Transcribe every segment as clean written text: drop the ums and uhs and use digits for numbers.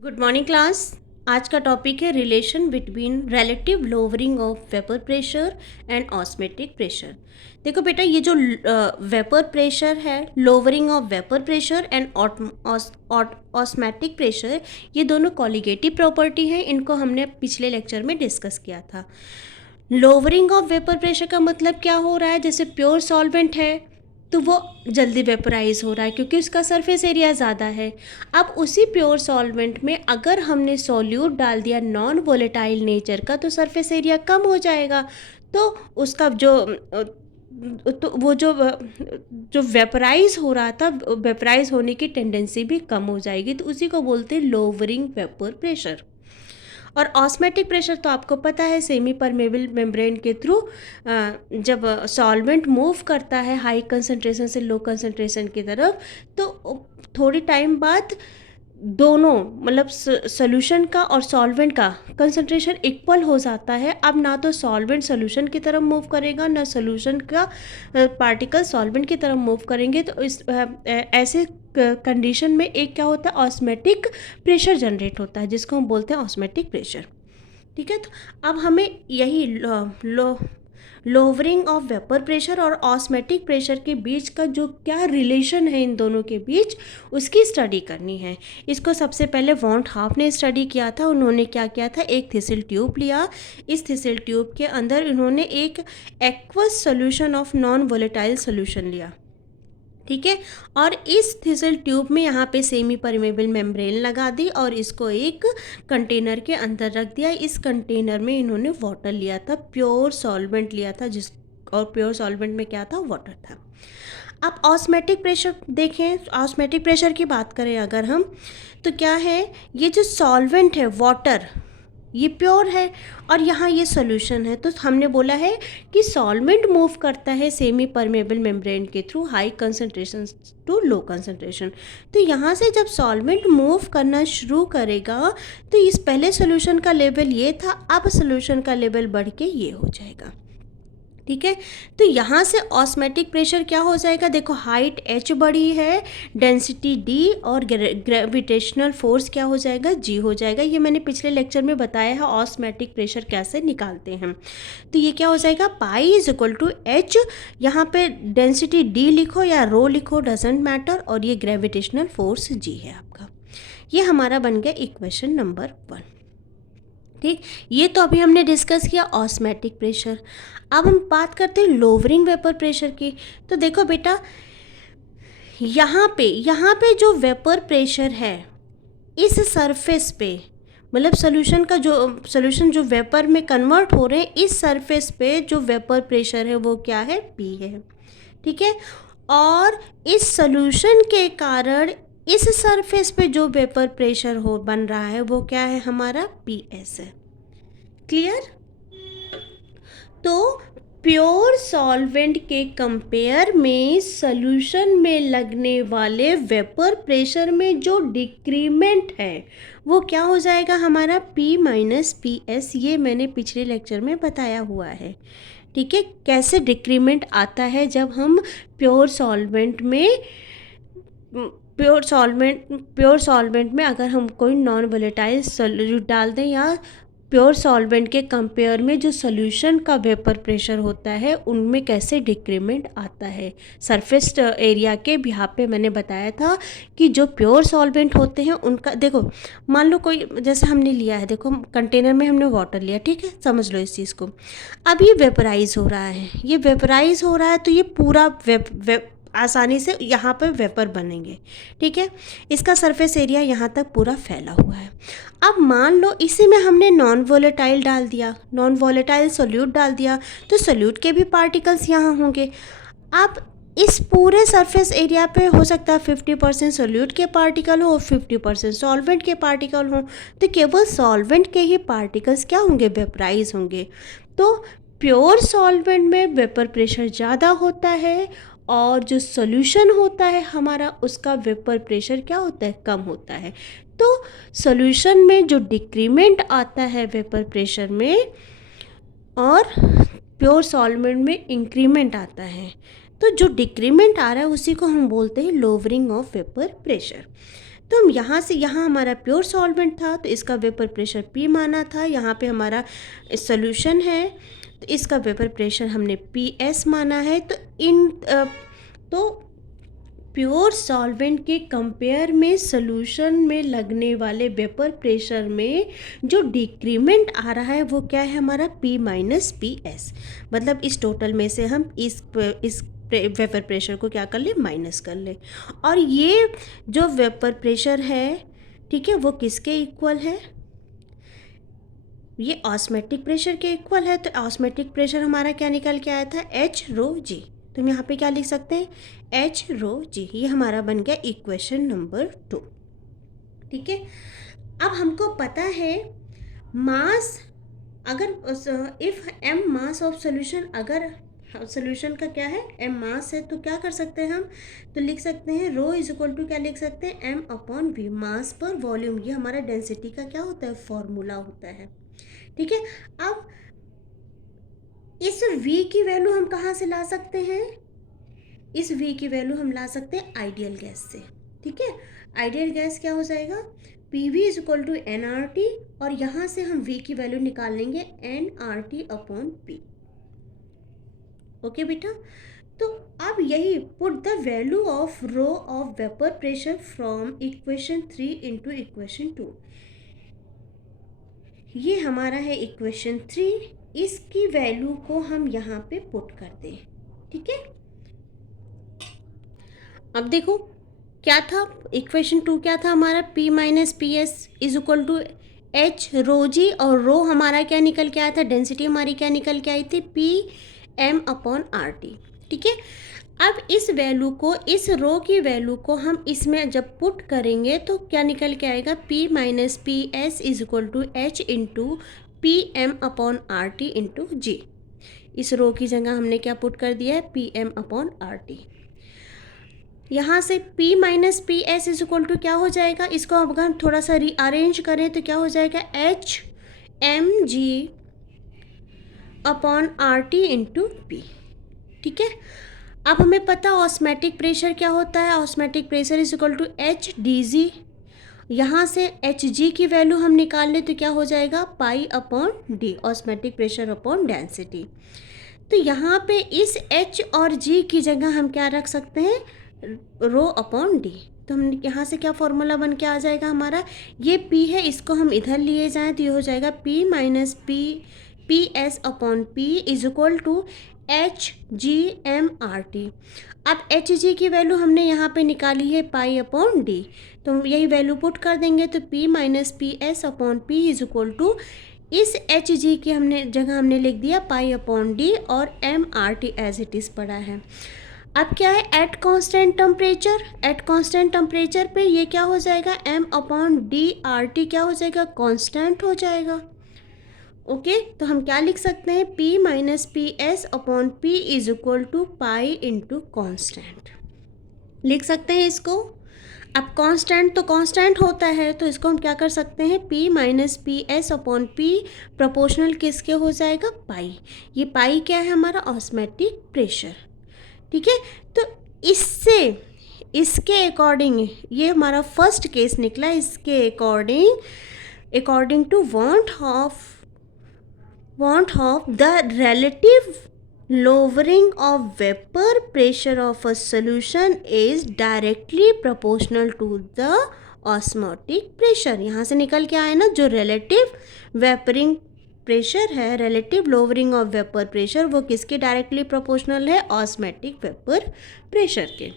Good morning class. आज का topic है relation between relative lowering of vapour pressure and osmotic pressure. देखो बेटा, ये जो वेपर प्रेशर है, lowering of vapour pressure and osmotic pressure, ये दोनों कॉलिगेटिव प्रॉपर्टी हैं। इनको हमने पिछले लेक्चर में डिस्कस किया था। लोअरिंग ऑफ वेपर प्रेशर का मतलब क्या हो रहा है, जैसे प्योर सॉल्वेंट है तो वो जल्दी वेपराइज हो रहा है क्योंकि उसका सरफेस एरिया ज़्यादा है। अब उसी प्योर सॉल्वेंट में अगर हमने सॉल्यूट डाल दिया नॉन वोलेटाइल नेचर का तो सरफेस एरिया कम हो जाएगा। तो उसका तो वो जो वेपराइज हो रहा था, वेपराइज होने की टेंडेंसी भी कम हो जाएगी। तो उसी को बोलते हैं लोअरिंग वेपर प्रेशर। और ऑस्मेटिक प्रेशर तो आपको पता है, सेमी परमेबल मेम्ब्रेन के थ्रू जब सॉल्वेंट मूव करता है हाई कंसंट्रेशन से लो कंसंट्रेशन की तरफ, तो थोड़ी टाइम बाद दोनों मतलब सोल्यूशन का और सॉल्वेंट का कंसंट्रेशन इक्वल हो जाता है। अब ना तो सॉल्वेंट सोल्यूशन की तरफ मूव करेगा, ना सोल्यूशन का पार्टिकल सॉल्वेंट की तरफ मूव करेंगे। तो इस ऐसे कंडीशन में एक क्या होता है, ऑस्मेटिक प्रेशर जनरेट होता है, जिसको हम बोलते हैं ऑस्मेटिक प्रेशर। ठीक है, तो अब हमें यही लोअरिंग ऑफ वेपर प्रेशर और ऑस्मेटिक प्रेशर के बीच का जो क्या रिलेशन है इन दोनों के बीच, उसकी स्टडी करनी है। इसको सबसे पहले वॉन हाफ ने स्टडी किया था। उन्होंने क्या किया था, एक थिसल ट्यूब लिया। इस थिसल ट्यूब के अंदर इन्होंने एक aqueous solution of non volatile solution लिया। ठीक है, और इस थिसल ट्यूब में यहाँ पे सेमी परमेबल मेम्ब्रेन लगा दी और इसको एक कंटेनर के अंदर रख दिया। इस कंटेनर में इन्होंने वाटर लिया था, प्योर सॉल्वेंट लिया था, जिस और प्योर सॉल्वेंट में क्या था, वाटर था। अब ऑस्मेटिक प्रेशर देखें, ऑस्मेटिक प्रेशर की बात करें अगर हम, तो क्या है, ये जो सॉल्वेंट है वाटर, ये प्योर है और यहाँ ये सोल्यूशन है। तो हमने बोला है कि सॉल्वेंट मूव करता है सेमी परमेबल मेम्ब्रेन के through high concentration to low concentration. तो यहाँ से जब सॉल्वेंट मूव करना शुरू करेगा तो इस पहले सोल्यूशन का लेवल ये था, अब सोल्यूशन का लेवल बढ़ के ये हो जाएगा। ठीक है, तो यहाँ से ऑस्मेटिक प्रेशर क्या हो जाएगा, देखो हाइट h बड़ी है, डेंसिटी d और ग्रेविटेशनल फोर्स क्या हो जाएगा, g हो जाएगा। ये मैंने पिछले लेक्चर में बताया है ऑस्मेटिक प्रेशर कैसे निकालते हैं। तो ये क्या हो जाएगा, pi is equal to h, यहाँ पे डेंसिटी d लिखो या रो लिखो, डजेंट मैटर, और ये ग्रेविटेशनल फोर्स g है आपका। ये हमारा बन गया इक्वेशन नंबर 1। ठीक, ये तो अभी हमने डिस्कस किया ऑस्मेटिक प्रेशर। अब हम बात करते हैं लोअरिंग वेपर प्रेशर की। तो देखो बेटा, यहाँ पे जो वेपर प्रेशर है इस सरफेस पे, मतलब सोल्यूशन जो वेपर में कन्वर्ट हो रहे हैं, इस सरफेस पे जो वेपर प्रेशर है वो क्या है, P है। ठीक है, और इस सोल्यूशन के कारण इस सरफेस पे जो वेपर प्रेशर बन रहा है वो क्या है, हमारा PS है। क्लियर? तो प्योर सॉल्वेंट के कंपेयर में सॉल्यूशन में लगने वाले वेपर प्रेशर में जो डिक्रीमेंट है वो क्या हो जाएगा, हमारा P माइनस PS। ये मैंने पिछले लेक्चर में बताया हुआ है। ठीक है, कैसे डिक्रीमेंट आता है जब हम प्योर सॉल्वेंट में अगर हम कोई नॉन वोलेटाइल सॉल्यूट डाल दें या प्योर सॉल्वेंट के कंपेयर में जो सोल्यूशन का वेपर प्रेशर होता है उनमें कैसे डिक्रीमेंट आता है। सरफेस एरिया के यहाँ पे मैंने बताया था कि जो प्योर सॉल्वेंट होते हैं उनका, देखो मान लो कोई, जैसे हमने लिया है, देखो कंटेनर में हमने वाटर लिया, ठीक है, समझ लो इस चीज़ को। अब ये वेपराइज हो रहा है, तो ये पूरा आसानी से यहाँ पर वेपर बनेंगे। ठीक है, इसका सरफेस एरिया यहाँ तक पूरा फैला हुआ है। अब मान लो इसी में हमने नॉन वोलेटाइल सोल्यूट डाल दिया, तो सोल्यूट के भी पार्टिकल्स यहाँ होंगे। अब इस पूरे सरफेस एरिया पे हो सकता है 50% सोल्यूट के पार्टिकल हो और 50% सॉल्वेंट के पार्टिकल हो, तो केवल सॉल्वेंट के ही पार्टिकल्स क्या होंगे, वेपराइज होंगे। तो प्योर सॉल्वेंट में वेपर प्रेशर ज़्यादा होता है और जो सॉल्यूशन होता है हमारा, उसका वेपर प्रेशर क्या होता है, कम होता है। तो सॉल्यूशन में जो डिक्रीमेंट आता है वेपर प्रेशर में और प्योर सॉल्वेंट में इंक्रीमेंट आता है। तो जो डिक्रीमेंट आ रहा है उसी को हम बोलते हैं लोअरिंग ऑफ वेपर प्रेशर। तो हम यहाँ से यहाँ हमारा प्योर सॉल्वेंट था तो इसका वेपर प्रेशर P माना था, यहाँ पे हमारा सॉल्यूशन है तो इसका वेपर प्रेशर हमने PS माना है। तो प्योर सॉल्वेंट के कंपेयर में सॉल्यूशन में लगने वाले वेपर प्रेशर में जो डिक्रीमेंट आ रहा है वो क्या है हमारा P माइनस PS। मतलब इस टोटल में से हम इस वेपर प्रेशर को क्या कर ले, माइनस कर ले। और ये जो वेपर प्रेशर है, ठीक है, वो किसके इक्वल है, ये ऑस्मेटिक प्रेशर के इक्वल है। तो ऑस्मेटिक प्रेशर हमारा क्या निकल के आया था, H रो जी। तो हम यहाँ पे क्या लिख सकते हैं, H रो जी। ये हमारा बन गया इक्वेशन नंबर 2। ठीक है, अब हमको पता है मास, अगर if m mass of solution, अगर सोल्यूशन का क्या है, m मास है, तो क्या कर सकते हैं हम, तो लिख सकते हैं रो इज इक्वल टू क्या लिख सकते हैं, m अपॉन v, मास पर वॉल्यूम। ये हमारा डेंसिटी का क्या होता है, फॉर्मूला होता है। ठीक है, अब इस v की वैल्यू हम कहाँ से ला सकते हैं, इस v की वैल्यू हम ला सकते हैं आइडियल गैस से। ठीक है, आइडियल गैस क्या हो जाएगा, PV is equal to nRT, और यहाँ से हम v की वैल्यू निकाल लेंगे nRT अपॉन P। ओके बेटा, तो अब यही put the value of rho of vapour pressure from equation 3 into equation 2। ये हमारा है इक्वेशन 3, इसकी वैल्यू को हम यहाँ पे पुट कर दें। ठीक है, अब देखो क्या था, इक्वेशन 2 क्या था हमारा, P minus P S is equal to H rho G, और रो हमारा क्या निकल के आया था, डेंसिटी हमारी क्या निकल के आई थी, PM अपॉन RT। ठीक है, अब इस वैल्यू को, इस रो की वैल्यू को हम इसमें जब पुट करेंगे तो क्या निकल के आएगा, P minus P S is equal to H into PM upon RT into G। इस रो की जगह हमने क्या पुट कर दिया है, PM अपॉन RT। यहाँ से P minus P S is equal to क्या हो जाएगा, इसको अगर हम थोड़ा सा रीअरेंज करें तो क्या हो जाएगा, HMG upon RT into P। ठीक है, अब हमें पता ऑस्मेटिक प्रेशर क्या होता है, osmotic pressure is equal to HDG। यहाँ से Hg की वैल्यू हम निकाल लें तो क्या हो जाएगा, पाई upon D, osmotic pressure upon density. तो यहाँ पे इस H और G की जगह हम क्या रख सकते हैं, रो अपॉन D। तो हम यहाँ से क्या फॉर्मूला बन के आ जाएगा हमारा, ये P है, इसको हम इधर लिए जाएँ तो ये हो जाएगा P minus P S upon P is equal to HGMRT। अब HG की वैल्यू हमने यहाँ पे निकाली है पाई अपॉन D, तो हम यही वैल्यू पुट कर देंगे तो P minus P S upon P is equal to, इस HG की हमने लिख दिया पाई अपॉन D, और MRT एज इट इज़ पड़ा है। अब क्या है, at constant temperature, at constant temperature पे ये क्या हो जाएगा, M अपॉन DRT क्या हो जाएगा, कांस्टेंट हो जाएगा। ओके, तो हम क्या लिख सकते हैं, P minus P S upon P is equal to pi into constant, लिख सकते हैं इसको। अब कांस्टेंट तो कांस्टेंट होता है, तो इसको हम क्या कर सकते हैं, P minus P S upon P proportional किसके हो जाएगा, पाई। ये पाई क्या है हमारा, ऑस्मेटिक प्रेशर। ठीक है, तो इसके अकॉर्डिंग ये हमारा फर्स्ट केस निकला, इसके according to want of the relative lowering of vapor pressure of a solution is directly proportional to the osmotic pressure। यहाँ से निकल के आए ना, जो relative vaporing प्रेशर है, relative lowering of vapor pressure, वो किसके डायरेक्टली प्रोपोर्शनल है, osmotic vapor pressure के।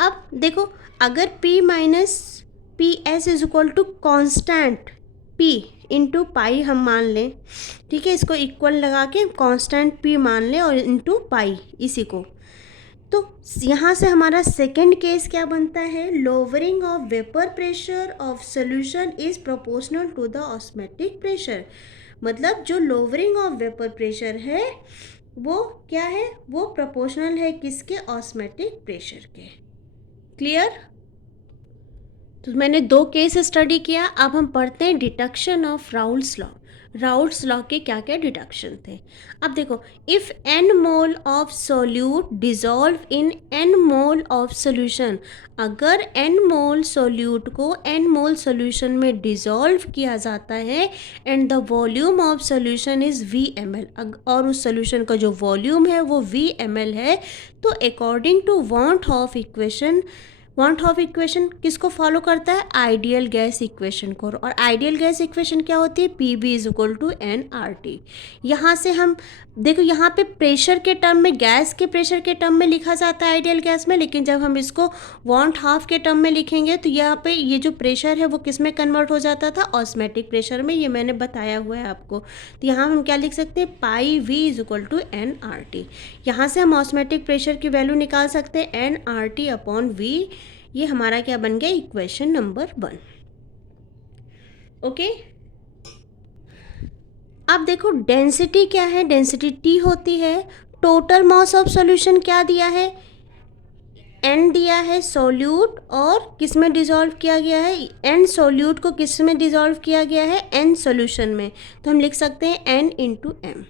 अब देखो, अगर P minus P S is equal to constant P into pi हम मान लें, ठीक है, इसको इक्वल लगा के कांस्टेंट P मान लें और इंटू पाई इसी को, तो यहाँ से हमारा सेकंड केस क्या बनता है, lowering of vapour pressure of solution is proportional to the osmotic pressure. मतलब जो लोअरिंग ऑफ वेपर प्रेशर है वो क्या है, वो प्रोपोर्शनल है किसके, ऑस्मेटिक प्रेशर के। क्लियर, तो मैंने 2 केस स्टडी किया। अब हम पढ़ते हैं deduction of Raoult's law. Raoult's law के क्या क्या डिडक्शन थे। अब देखो, if n mole of solute dissolve in n mole of solution, अगर n मोल सोल्यूट को n मोल सोल्यूशन में डिज़ोल्व किया जाता है and the volume of solution is VmL, और उस सोल्यूशन का जो वॉल्यूम है वो VmL है, तो according to van't Hoff equation किसको फॉलो करता है? आइडियल गैस इक्वेशन को। और आइडियल गैस इक्वेशन क्या होती है? PV is equal to nRT। यहाँ से हम देखो, यहाँ पे प्रेशर के टर्म में, गैस के प्रेशर के टर्म में लिखा जाता है आइडियल गैस में, लेकिन जब हम इसको वॉन्ट हाफ के टर्म में लिखेंगे तो यहाँ पे ये जो प्रेशर है वो किस में कन्वर्ट हो जाता था? ऑस्मेटिक प्रेशर में। ये मैंने बताया हुआ है आपको। तो यहाँ हम क्या लिख सकते हैं? Pi V is equal to nRT। यहाँ से हम ऑस्मेटिक प्रेशर की वैल्यू निकाल सकते हैं nRT अपॉन V। ये हमारा क्या बन गया? Equation number 1। ओके, अब देखो डेंसिटी क्या है? डेंसिटी T होती है। टोटल मास ऑफ सॉल्यूशन क्या दिया है? N दिया है सोल्यूट, और किस में डिज़ोल्व किया गया है? N सोल्यूट को किस में डिज़ोल्व किया गया है? N सॉल्यूशन में। तो हम लिख सकते हैं N इंटू M।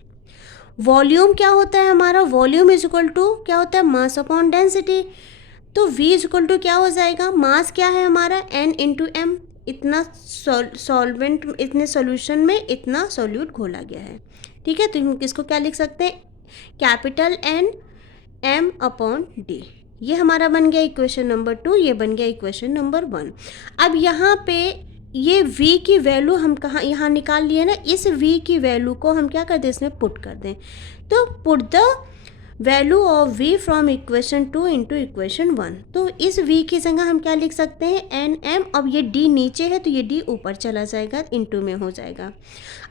वॉल्यूम क्या होता है हमारा? वॉल्यूम इज इक्वल टू क्या होता है? Mass upon density. तो V इज इक्वल टू क्या हो जाएगा? मास क्या है हमारा? N into M। इतना सॉल्वेंट, इतने सॉल्यूशन में इतना सॉल्यूट घोला गया है। ठीक है, तो हम किसको क्या लिख सकते हैं? Capital N M upon D। ये हमारा बन गया इक्वेशन नंबर 2, ये बन गया इक्वेशन नंबर 1। अब यहाँ पे ये V की वैल्यू हम कहाँ यहाँ निकाल लिए ना, इस V की वैल्यू को हम क्या कर दें? इसमें पुट कर दें। तो put the value of V from equation 2 into equation 1। तो इस V की जगह हम क्या लिख सकते हैं? NM। अब ये D नीचे है तो ये D ऊपर चला जाएगा, इंटू में हो जाएगा।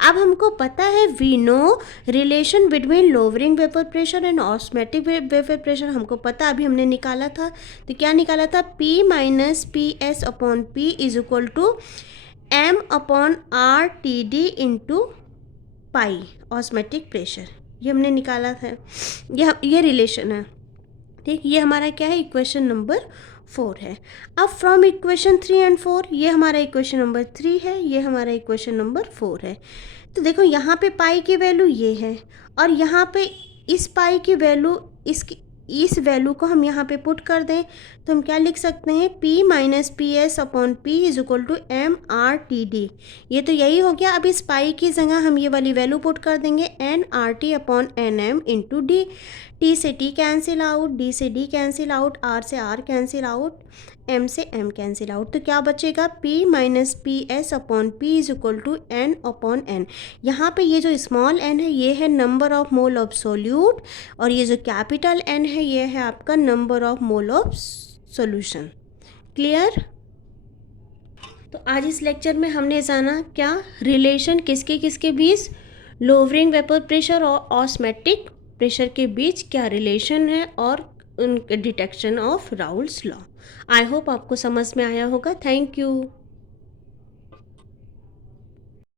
अब हमको पता है, we know relation between lowering vapour pressure and osmotic vapour pressure हमको पता, अभी हमने निकाला था। तो क्या निकाला था? P minus PS upon P is equal to M upon RTD into pi osmotic pressure. ये हमने निकाला था, ये रिलेशन है। ठीक, ये हमारा क्या है? इक्वेशन नंबर 4 है। अब फ्रॉम इक्वेशन 3 एंड 4, ये हमारा इक्वेशन नंबर 3 है, ये हमारा इक्वेशन नंबर 4 है। तो देखो यहाँ पे पाई की वैल्यू ये है, और यहाँ पे इस पाई की वैल्यू, इस वैल्यू को हम यहाँ पे पुट कर दें तो हम क्या लिख सकते हैं? P minus PS upon P is equal to MRTD। ये तो यही हो गया। अब इस पाई की जगह हम ये वाली वैल्यू पुट कर देंगे NRT upon NM into D। T से T कैंसिल आउट, D से D कैंसिल आउट, R से R कैंसिल आउट, M से M कैंसिल आउट। तो क्या बचेगा? P minus PS upon P is equal to N upon N। यहाँ पे ये जो स्मॉल n है ये है number of mole of solute, और ये जो कैपिटल N है ये है आपका number of mole of solution. Clear? तो आज इस लेक्चर में हमने जाना क्या? रिलेशन किसके किसके बीच? लोअरिंग वेपर प्रेशर और ऑस्मेटिक प्रेशर के बीच क्या रिलेशन है, और उनके detection of Raoult's law. I hope आपको समझ में आया होगा। Thank you.